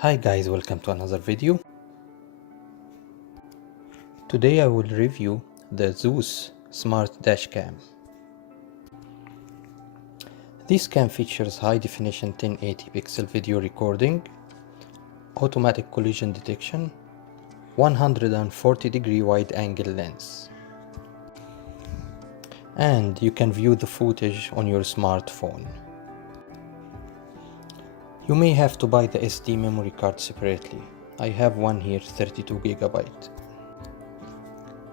Hi guys, welcome to another video. Today I will review the ZUS Smart Dashcam. This cam features high definition 1080 pixel video recording, automatic collision detection, 140-degree wide angle lens, and you can view the footage on your smartphone. You may have to buy the SD memory card separately. I have one here, 32GB.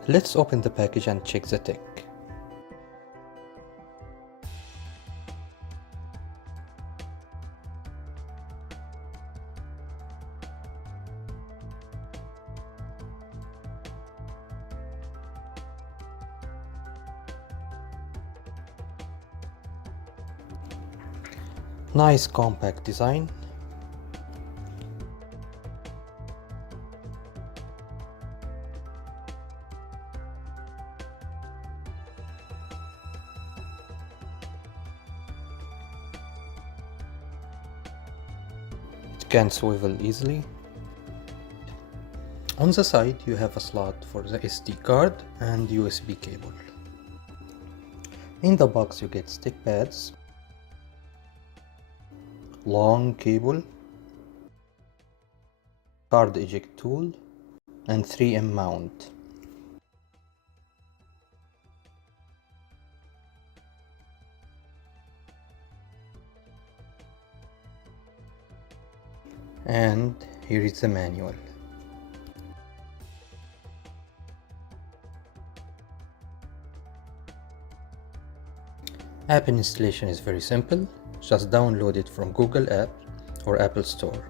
Let's open the package and check the tech. Nice compact design. It can swivel easily. On the side you have a slot for the SD card and USB cable. In the box you get stick pads, long cable, card eject tool, and 3M mount. And here is the manual. App installation is very simple. Just download it from Google App or Apple Store.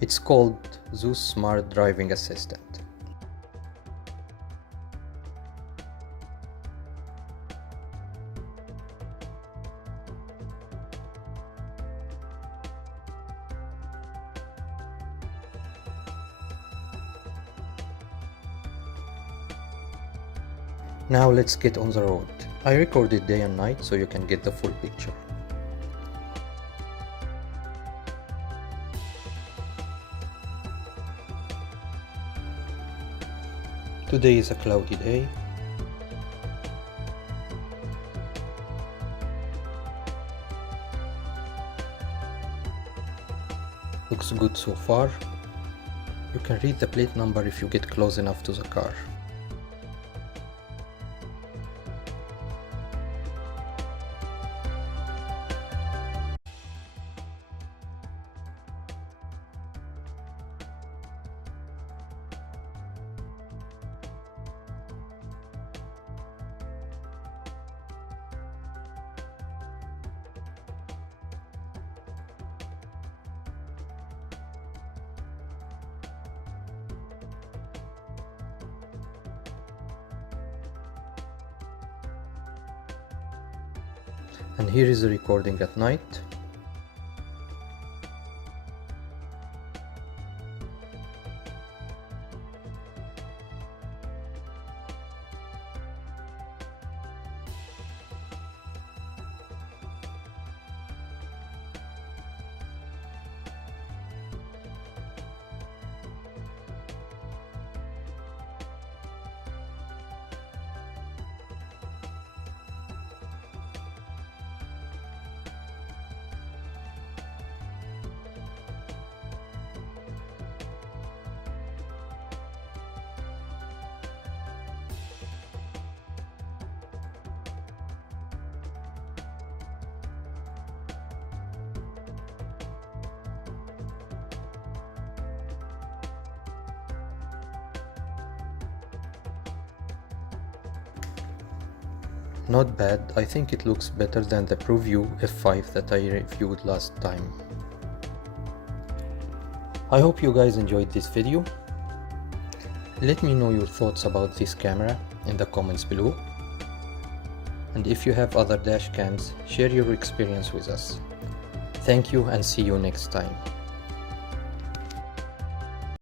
It's called ZUS Smart Driving Assistant. Now let's get on the road. I recorded day and night so you can get the full picture. Today is a cloudy day. Looks good so far. You can read the plate number if you get close enough to the car. And here is the recording at night. Not bad, I think it looks better than the ProView F5 that I reviewed last time. I hope you guys enjoyed this video. Let me know your thoughts about this camera in the comments below. And if you have other dash cams, share your experience with us. Thank you and see you next time.